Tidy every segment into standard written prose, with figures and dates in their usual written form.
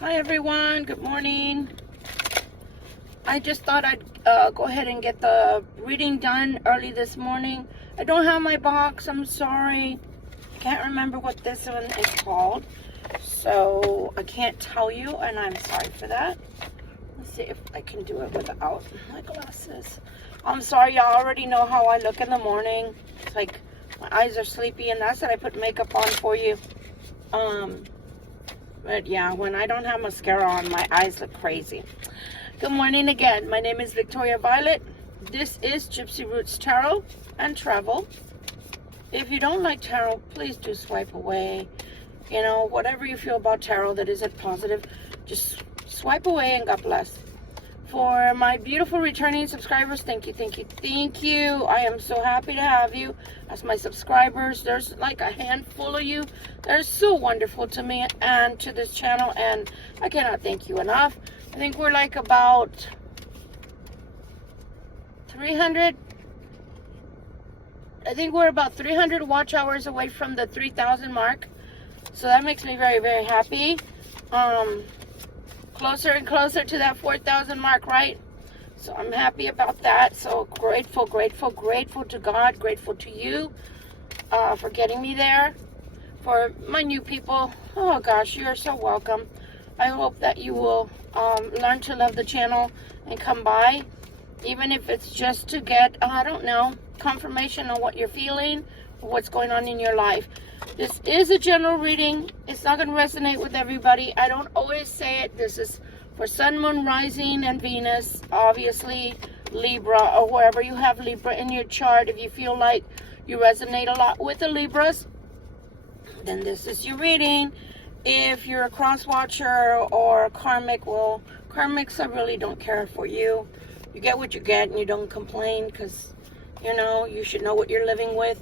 Hi everyone, good morning. I just thought I'd go ahead and get the reading done early this morning. I don't have my box, I'm sorry. I can't remember what this one is called, so I can't tell you, and I'm sorry for that. Let's see if I can do it without my glasses. I'm sorry, y'all already know how I look in the morning. It's like my eyes are sleepy, and that's that I put makeup on for you. But yeah, when I don't have mascara on, my eyes look crazy. Good morning again. My name is Victoria Violet. This is Gypsy Roots Tarot and Travel. If you don't like tarot, please do swipe away. You know, whatever you feel about tarot that isn't positive, just swipe away and God bless. For my beautiful returning subscribers, thank you, thank you, thank you. I am so happy to have you as my subscribers. There's like a handful of you that are so wonderful to me and to this channel, and I cannot thank you enough. I think we're like about 300. I think we're about 300 watch hours away from the 3,000 mark. So that makes me very, very happy. Closer and closer to that 4,000 mark, right? So I'm happy about that. So grateful, grateful, grateful to God, grateful to you for getting me there. For my new people, oh gosh, you are so welcome. I hope that you will learn to love the channel and come by, even if it's just to get, I don't know, confirmation on what you're feeling or what's going on in your life. This is a general reading. It's not going to resonate with everybody. I don't always say it. This is for Sun, Moon, Rising, and Venus. Obviously, Libra, or wherever you have Libra in your chart. If you feel like you resonate a lot with the Libras, then this is your reading. If you're a cross watcher or a karmic, well, karmics, I really don't care for you. You get what you get and you don't complain because, you know, you should know what you're living with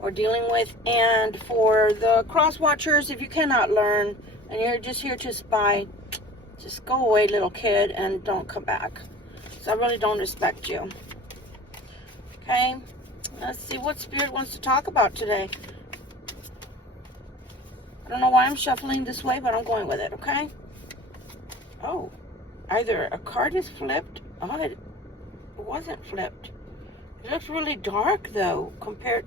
or dealing with. And for the cross watchers, if you cannot learn and you're just here to spy, just go away, little kid, and don't come back. So I really don't respect you. Okay, let's see what Spirit wants to talk about today. I don't know why I'm shuffling this way, but I'm going with it, okay? Oh, either a card is flipped. Oh, it wasn't flipped. It looks really dark though compared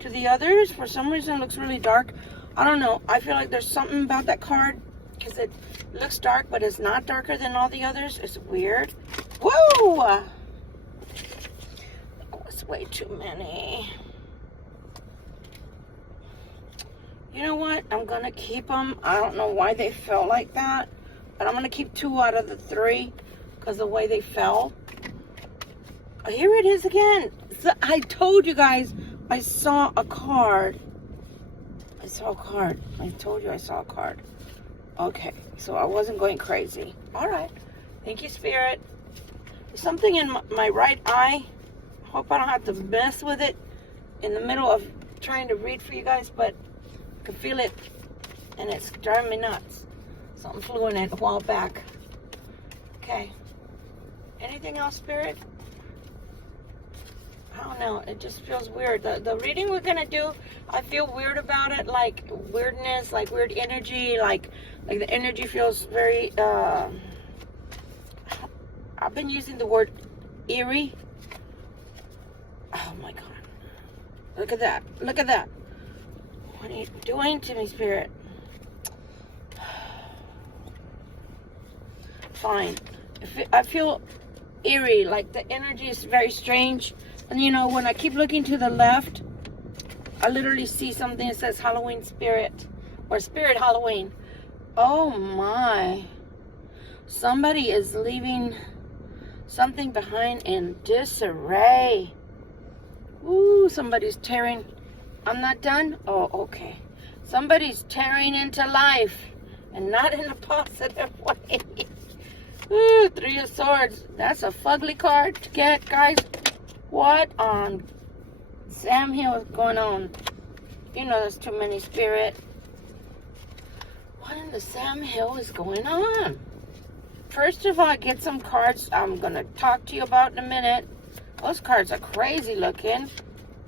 to the others. For some reason it looks really dark. I don't know, I feel like there's something about that card because it looks dark but it's not darker than all the others. It's weird. Whoa, that was way too many. You know what, I'm gonna keep them. I don't know why they fell like that, but I'm gonna keep 2 out of the 3 because the way they fell. Here it is again. So I told you guys I saw a card. I saw a card. I told you I saw a card. Okay, so I wasn't going crazy. All right. Thank you, Spirit. There's something in my right eye. I hope I don't have to mess with it in the middle of trying to read for you guys, but I can feel it, and it's driving me nuts. Something flew in it a while back. Okay. Anything else, Spirit? I don't know, it just feels weird. The reading we're gonna do, I feel weird about it, like weirdness, like weird energy, like the energy feels very, I've been using the word eerie. Oh my God. Look at that, look at that. What are you doing to me, Spirit? Fine. I feel eerie, like the energy is very strange. And you know, when I keep looking to the left, I literally see something that says Halloween Spirit or Spirit Halloween. Oh my. Somebody is leaving something behind in disarray. Ooh, somebody's tearing. I'm not done? Oh, okay. Somebody's tearing into life and not in a positive way. Ooh, 3 of Swords. That's a fugly card to get, guys. What on Sam Hill is going on? You know there's too many, Spirit. What in the Sam Hill is going on? First of all, I get some cards I'm going to talk to you about in a minute. Those cards are crazy looking.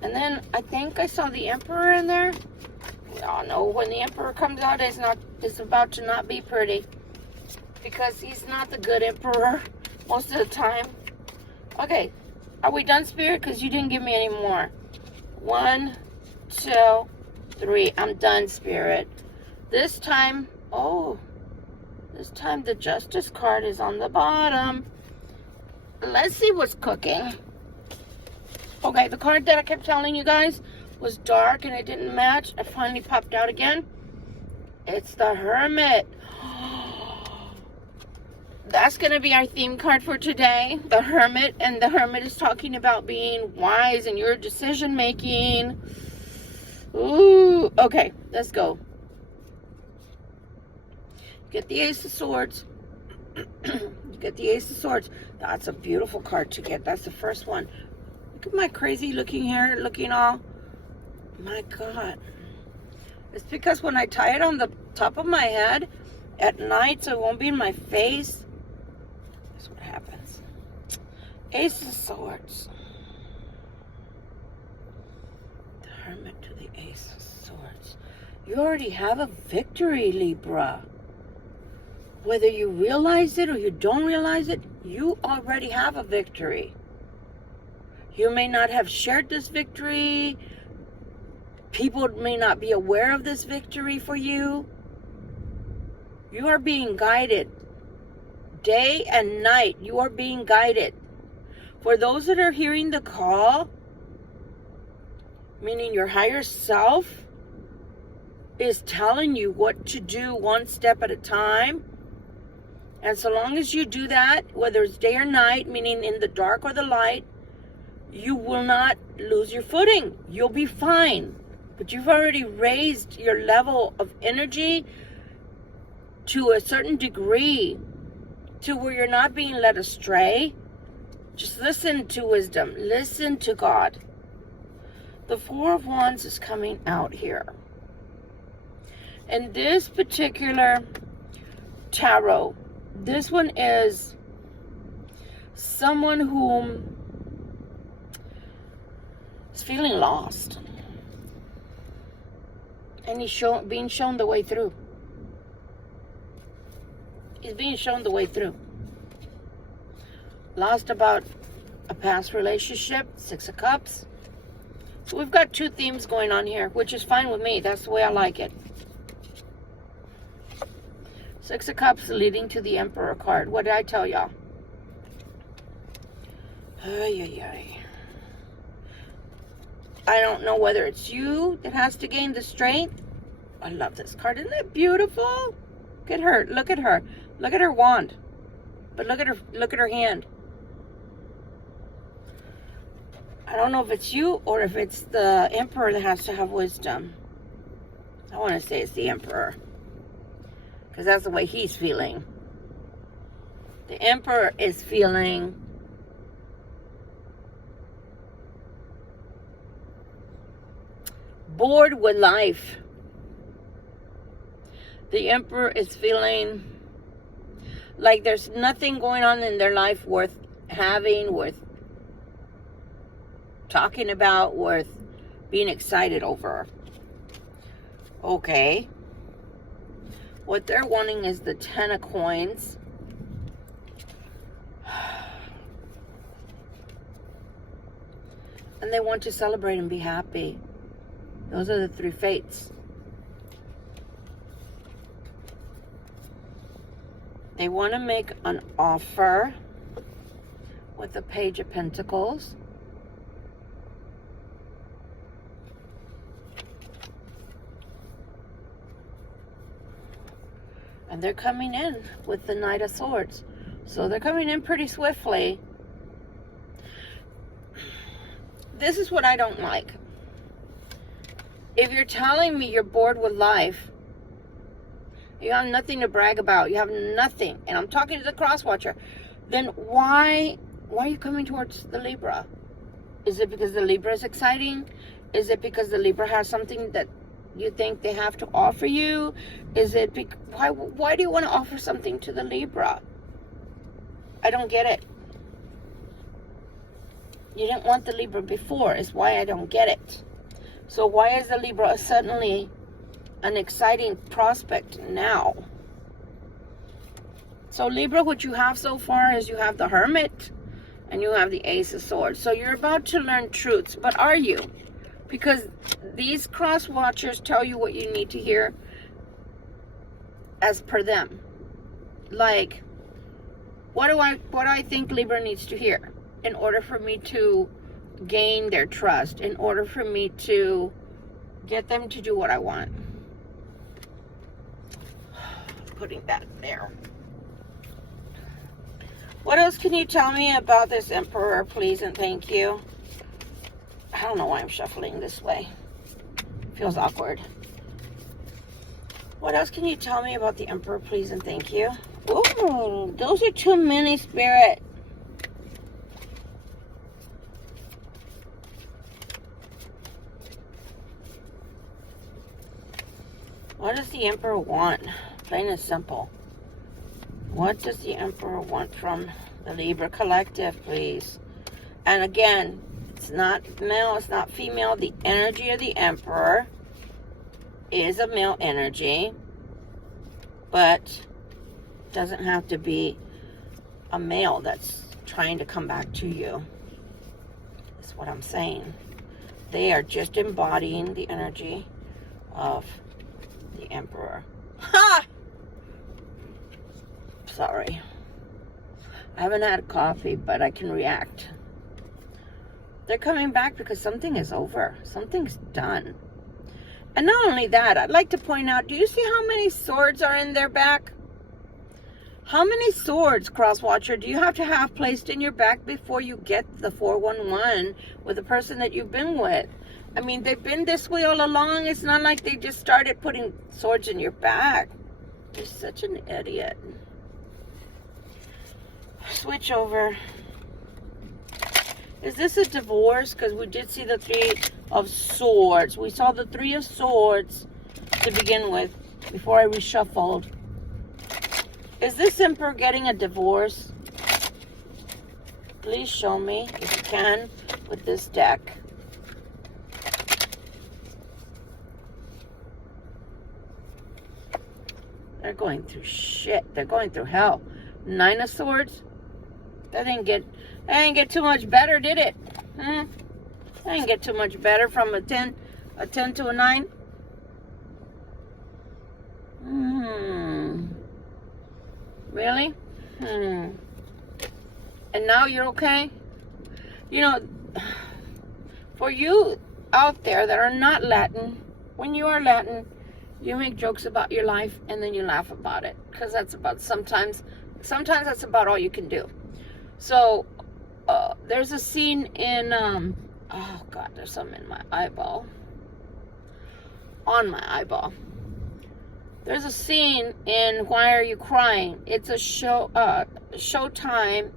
And then I think I saw the Emperor in there. We all know when the Emperor comes out, it's about to not be pretty. because he's not the good emperor most of the time. Okay, are we done, Spirit? Because you didn't give me any more. 1, 2, 3. I'm done, Spirit. This time, this time the Justice card is on the bottom. Let's see what's cooking. Okay, the card that I kept telling you guys was dark and it didn't match. It finally popped out again. It's the Hermit. That's going to be our theme card for today. The Hermit. And the Hermit is talking about being wise in your decision making. Ooh. Okay, let's go. Get the Ace of Swords. You get the Ace of Swords. That's a beautiful card to get. That's the first one. Look at my crazy looking hair, looking all. My God. It's because when I tie it on the top of my head at night so it won't be in my face, that's what happens. Ace of Swords. The Hermit to the Ace of Swords. You already have a victory, Libra. Whether you realize it or you don't realize it, you already have a victory. You may not have shared this victory. People may not be aware of this victory for you. You are being guided. Day and night, you are being guided. For those that are hearing the call, meaning your higher self is telling you what to do one step at a time. And so long as you do that, whether it's day or night, meaning in the dark or the light, you will not lose your footing. You'll be fine. But you've already raised your level of energy to a certain degree to where you're not being led astray. Just listen to wisdom. Listen to God. The Four of Wands is coming out here. And this particular tarot, this one is someone whom is feeling lost. And he's being shown the way through. He's being shown the way through. Lost about a past relationship, 6 of Cups. So we've got two themes going on here, which is fine with me. That's the way I like it. 6 of Cups leading to the Emperor card. What did I tell y'all? Ay, ay, ay. I don't know whether it's you that has to gain the strength. I love this card. Isn't it beautiful? Look at her. Look at her. Look at her wand. But look at her hand. I don't know if it's you or if it's the Emperor that has to have wisdom. I want to say it's the Emperor, because that's the way he's feeling. The Emperor is feeling bored with life. The Emperor is feeling like there's nothing going on in their life worth having, worth talking about, worth being excited over. Okay. What they're wanting is the 10 of Coins. And they want to celebrate and be happy. Those are the 3 fates. They want to make an offer with the Page of Pentacles. And they're coming in with the Knight of Swords. So they're coming in pretty swiftly. This is what I don't like. If you're telling me you're bored with life, you have nothing to brag about, you have nothing, and I'm talking to the cross watcher, then why are you coming towards the Libra? Is it because the Libra is exciting? Is it because the Libra has something that you think they have to offer you? Is it why do you want to offer something to the Libra? I don't get it. You didn't want the Libra before, is why I don't get it. So why is the Libra suddenly an exciting prospect now? So Libra, what you have so far is you have the Hermit and you have the Ace of Swords. So you're about to learn truths, but are you? Because these cross watchers tell you what you need to hear as per them. Like, what do I think Libra needs to hear in order for me to gain their trust, in order for me to get them to do what I want? Putting that there. What else can you tell me about this Emperor, please and thank you? I don't know why I'm shuffling this way. Feels awkward. What else can you tell me about the Emperor, please and thank you? Ooh, those are too many, Spirit. What does the Emperor want? Plain and simple. What does the Emperor want from the Libra collective, please? And again, it's not male, it's not female. The energy of the Emperor is a male energy, but doesn't have to be a male that's trying to come back to you. That's what I'm saying. They are just embodying the energy of the Emperor. Ha! Sorry. I haven't had coffee, but I can react. They're coming back because something is over. Something's done. And not only that, I'd like to point out, do you see how many swords are in their back? How many swords, Crosswatcher, do you have to have placed in your back before you get the 411 with the person that you've been with? I mean, they've been this way all along. It's not like they just started putting swords in your back. You're such an idiot. Switch over. Is this a divorce? Because we did see the 3 of Swords. We saw the 3 of Swords to begin with before I reshuffled. Is this Emperor getting a divorce? Please show me, if you can, with this deck. They're going through shit. They're going through hell. 9 of Swords. That didn't get too much better, did it? That didn't get too much better from a 10 to a 9. Really? And now you're okay? You know, for you out there that are not Latin, when you are Latin, you make jokes about your life and then you laugh about it. Because that's about sometimes that's about all you can do. So, there's a scene in, oh God, there's something in my eyeball. On my eyeball. There's a scene in Why Are You Crying? It's a Showtime,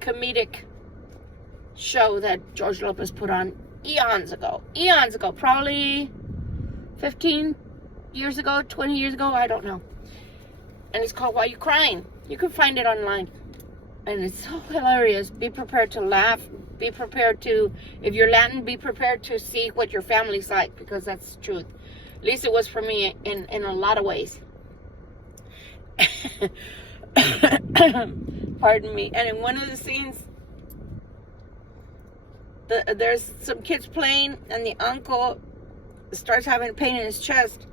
comedic show that George Lopez put on eons ago, probably 15 years ago, 20 years ago, I don't know. And it's called Why Are You Crying? You can find it online. And it's so hilarious. Be prepared to laugh. Be prepared to, if you're Latin, be prepared to see what your family's like, because that's the truth. At least it was for me in a lot of ways. Pardon me. And in one of the scenes, there's some kids playing, and the uncle starts having pain in his chest.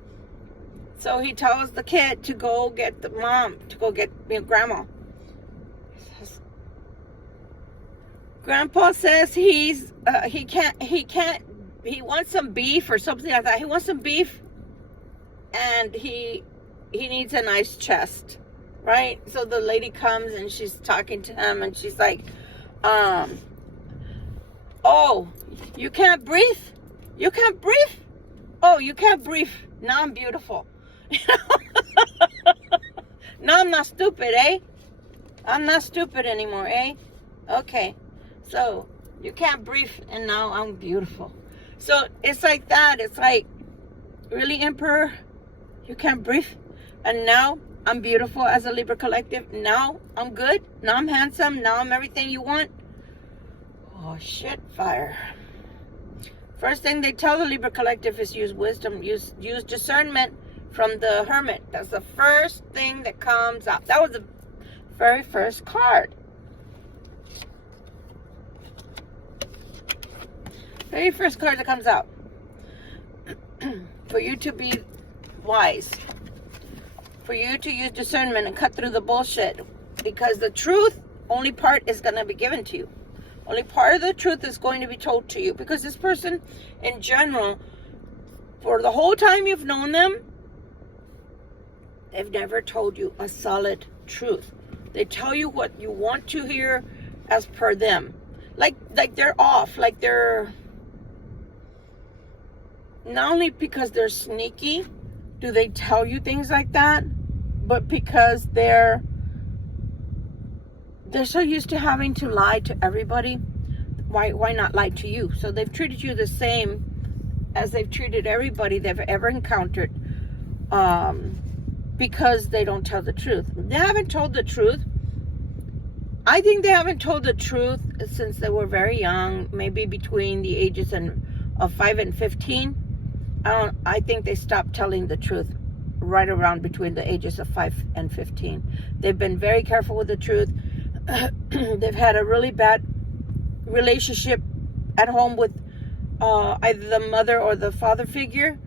So he tells the kid to go get the mom, to go get grandma. Grandpa says he wants some beef or something like that. He wants some beef, and he needs a nice chest, right? So the lady comes and she's talking to him, and she's like, oh, you can't breathe? You can't breathe? Oh, you can't breathe. Now I'm beautiful. Now I'm not stupid, eh? I'm not stupid anymore, eh? Okay. So, you can't breathe, and now I'm beautiful. So, it's like that. It's like, really, Emperor? You can't breathe? And now, I'm beautiful as a Libra collective. Now, I'm good. Now, I'm handsome. Now, I'm everything you want. Oh, shit, fire. First thing they tell the Libra collective is use wisdom. Use discernment. from the Hermit. That's the first thing that comes out. That was the very first card. Very first card that comes out. For you to be wise. For you to use discernment and cut through the bullshit. Because the truth, only part is going to be given to you. Only part of the truth is going to be told to you. Because this person, in general, for the whole time you've known them, they've never told you a solid truth. They tell you what you want to hear as per them. Like they're off. Like they're... Not only because they're sneaky do they tell you things like that, but because they're so used to having to lie to everybody. Why not lie to you? So they've treated you the same as they've treated everybody they've ever encountered, because they don't tell the truth. They haven't told the truth. I think they haven't told the truth since they were very young, maybe between the ages of 5 and 15. I think they stopped telling the truth right around between the ages of 5 and 15. They've been very careful with the truth. They've had a really bad relationship at home with either the mother or the father figure,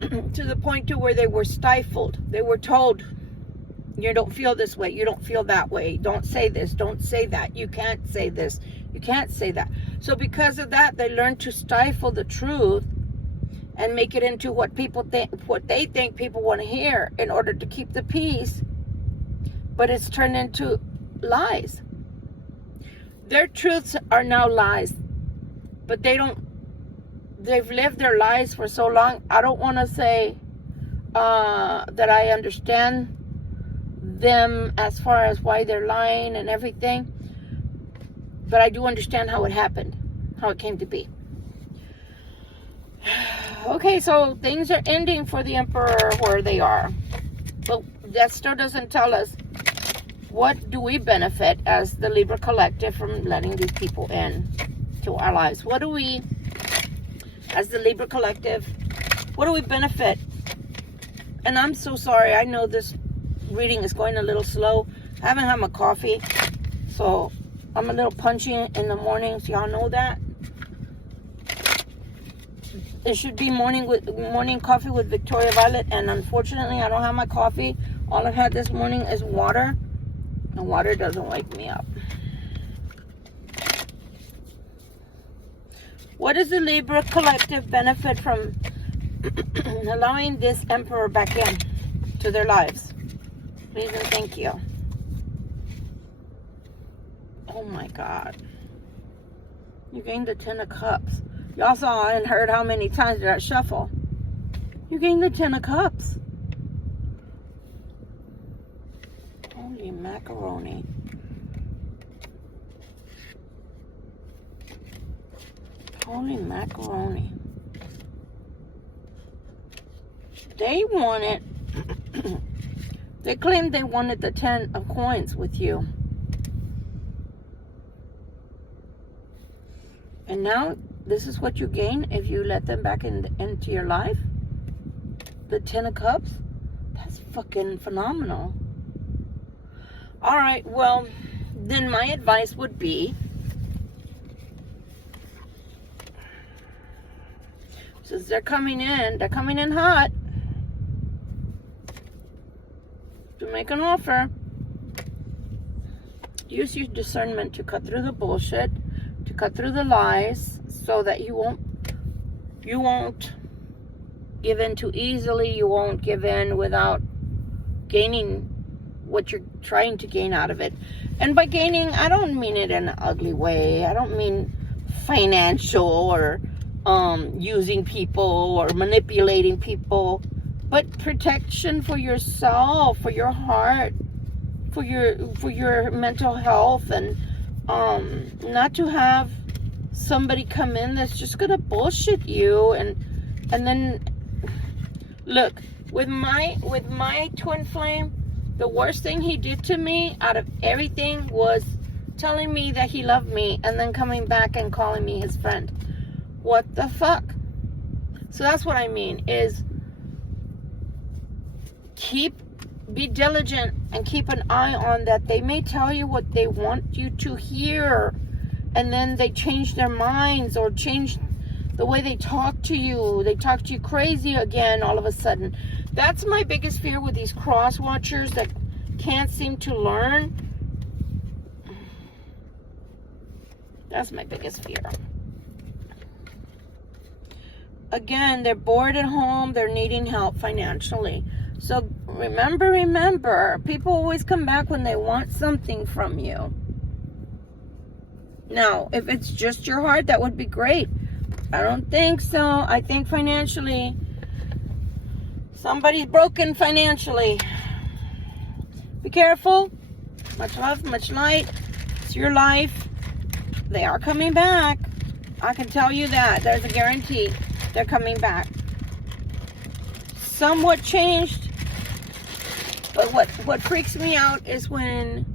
to the point to where they were stifled. They were told, you don't feel this way, you don't feel that way, don't say this, don't say that, you can't say this, you can't say that. So because of that, they learned to stifle the truth and make it into what they think people want to hear in order to keep the peace. But it's turned into lies. Their truths are now lies, but they've lived their lives for so long. I don't want to say that I understand them as far as why they're lying and everything, but I do understand how it happened, how it came to be. Okay, so things are ending for the Emperor where they are. But that still doesn't tell us what do we benefit as the Libra collective from letting these people in to our lives. What do we, as the Libra collective, what do we benefit? And I'm so sorry, I know this reading is going a little slow. I haven't had my coffee, so I'm a little punchy in the mornings. Y'all know that. It should be morning coffee with Victoria Violet, and unfortunately I don't have my coffee. All I've had this morning is water, and water doesn't wake me up. What does the Libra collective benefit from allowing this Emperor back in to their lives? Please and thank you. Oh my God. You gained the 10 of Cups. Y'all saw and heard how many times they're at shuffle. You gained the 10 of Cups. Holy macaroni. Holy macaroni. They wanted, they claimed they wanted the 10 of coins with you. And now, this is what you gain if you let them back into your life? The 10 of Cups? That's fucking phenomenal. Alright, well, then my advice would be, since they're coming in hot to make an offer, use your discernment to cut through the bullshit, to cut through the lies, so that you won't give in too easily. You won't give in without gaining what you're trying to gain out of it. And by gaining, I don't mean it in an ugly way. I don't mean financial or using people or manipulating people, but protection for yourself, for your heart, for your mental health, and not to have somebody come in that's just gonna bullshit you. And then look, with my twin flame, the worst thing he did to me out of everything was telling me that he loved me and then coming back and calling me his friend. What the fuck? So that's what I mean, is be diligent and keep an eye on that. They may tell you what they want you to hear, and then they change their minds or change the way they talk to you. They talk to you crazy again all of a sudden. That's my biggest fear with these cross watchers that can't seem to learn. That's my biggest fear. Again, they're bored at home. They're needing help financially. So remember, people always come back when they want something from you. Now, if it's just your heart, that would be great. I don't think so. I think financially, somebody's broken financially. Be careful. Much love, much light. It's your life. They are coming back. I can tell you that. There's a guarantee. They're coming back. Somewhat changed. But what freaks me out is when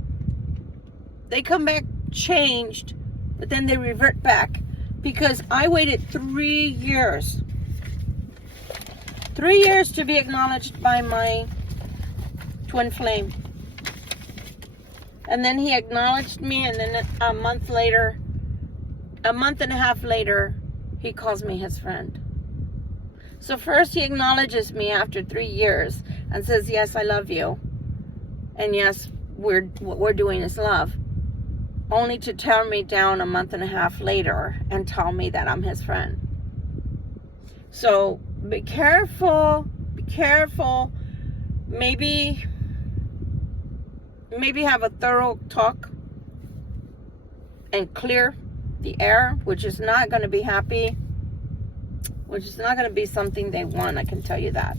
they come back changed, but then they revert back. Because I waited 3 years. 3 years to be acknowledged by my twin flame. And then he acknowledged me, and then a month and a half later, he calls me his friend. So first he acknowledges me after 3 years and says, yes, I love you. And yes, what we're doing is love. Only to tear me down a month and a half later and tell me that I'm his friend. So be careful. Be careful. Maybe have a thorough talk and clear the air, which is not going to be happy, which is not going to be something they want. I can tell you that.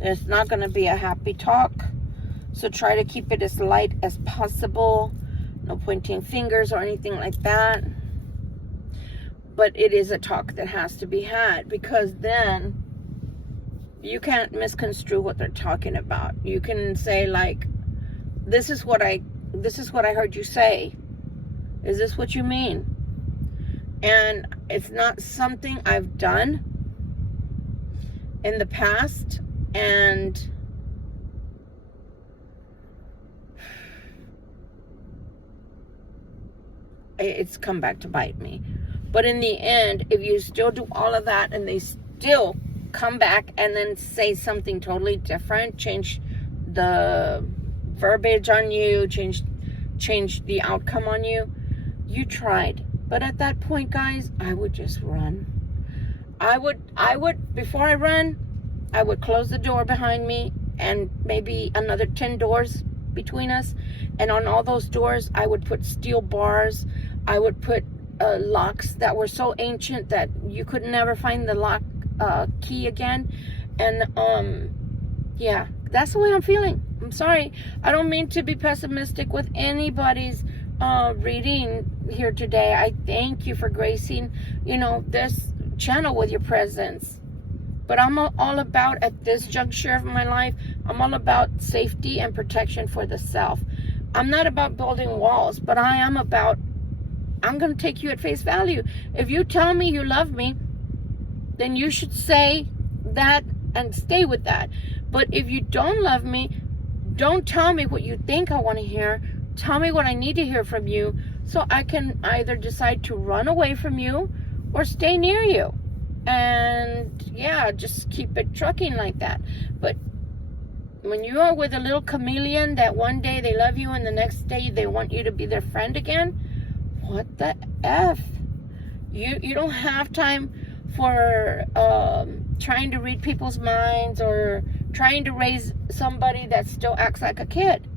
It's not going to be a happy talk. So try to keep it as light as possible. No pointing fingers or anything like that. But it is a talk that has to be had, because then you can't misconstrue what they're talking about. You can say, like, this is what I heard you say. Is this what you mean? And it's not something I've done in the past, and it's come back to bite me. But in the end, if you still do all of that and they still come back and then say something totally different, change the verbiage on you, change the outcome on you, you tried. But at that point, guys, I would just run. I would, before I run, I would close the door behind me and maybe another 10 doors between us. And on all those doors, I would put steel bars. I would put locks that were so ancient that you could never find the lock key again. And yeah, that's the way I'm feeling. I'm sorry. I don't mean to be pessimistic with anybody's reading here today. I thank you for gracing, this channel with your presence. But I'm all about, at this juncture of my life, I'm all about safety and protection for the self. I'm not about building walls, but I am about, I'm going to take you at face value. If you tell me you love me, then you should say that and stay with that. But if you don't love me, don't tell me what you think I want to hear. Tell me what I need to hear from you, so I can either decide to run away from you or stay near you. And yeah, just keep it trucking like that. But when you are with a little chameleon that one day they love you and the next day they want you to be their friend again, what the F? You don't have time for trying to read people's minds or trying to raise somebody that still acts like a kid.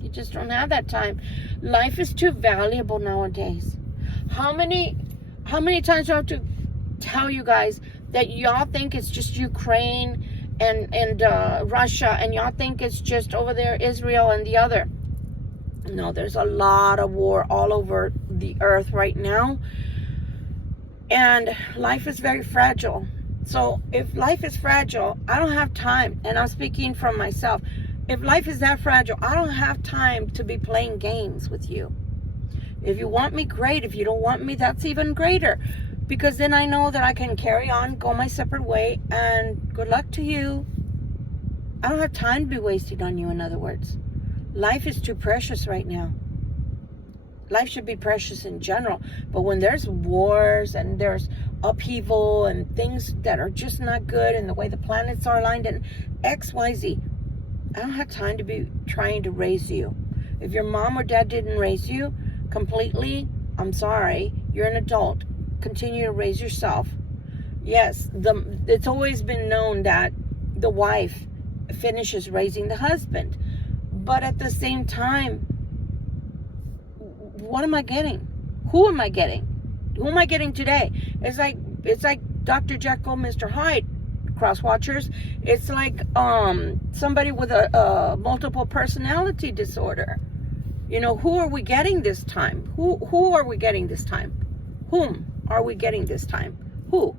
You just don't have that time. Life is too valuable nowadays. How many times do I have to tell you guys that y'all think it's just Ukraine and Russia, and y'all think it's just over there Israel and the other? No, there's a lot of war all over the earth right now, and life is very fragile. So if life is fragile, I don't have time, and I'm speaking from myself. If life is that fragile, I don't have time to be playing games with you. If you want me, great. If you don't want me, that's even greater. Because then I know that I can carry on, go my separate way, and good luck to you. I don't have time to be wasted on you, in other words. Life is too precious right now. Life should be precious in general. But when there's wars and there's upheaval and things that are just not good and the way the planets are aligned and X, Y, Z, I don't have time to be trying to raise you. If your mom or dad didn't raise you completely, I'm sorry. You're an adult. Continue to raise yourself. Yes, it's always been known that the wife finishes raising the husband. But at the same time, what am I getting? Who am I getting? Who am I getting today? It's like Dr. Jekyll, Mr. Hyde, cross watchers. It's like somebody with a multiple personality disorder. You know, who are we getting this time? Who are we getting this time? Whom are we getting this time? Who?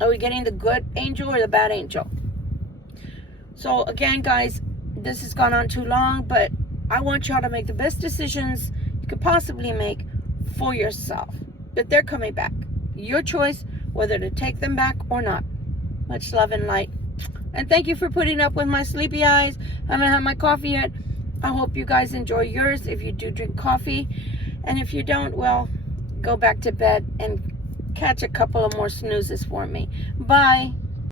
Are we getting the good angel or the bad angel? So again, guys, this has gone on too long, but I want y'all to make the best decisions you could possibly make for yourself. But they're coming back. Your choice whether to take them back or not. Much love and light. And thank you for putting up with my sleepy eyes. I haven't had my coffee yet. I hope you guys enjoy yours if you do drink coffee. And if you don't, well, go back to bed and catch a couple of more snoozes for me. Bye.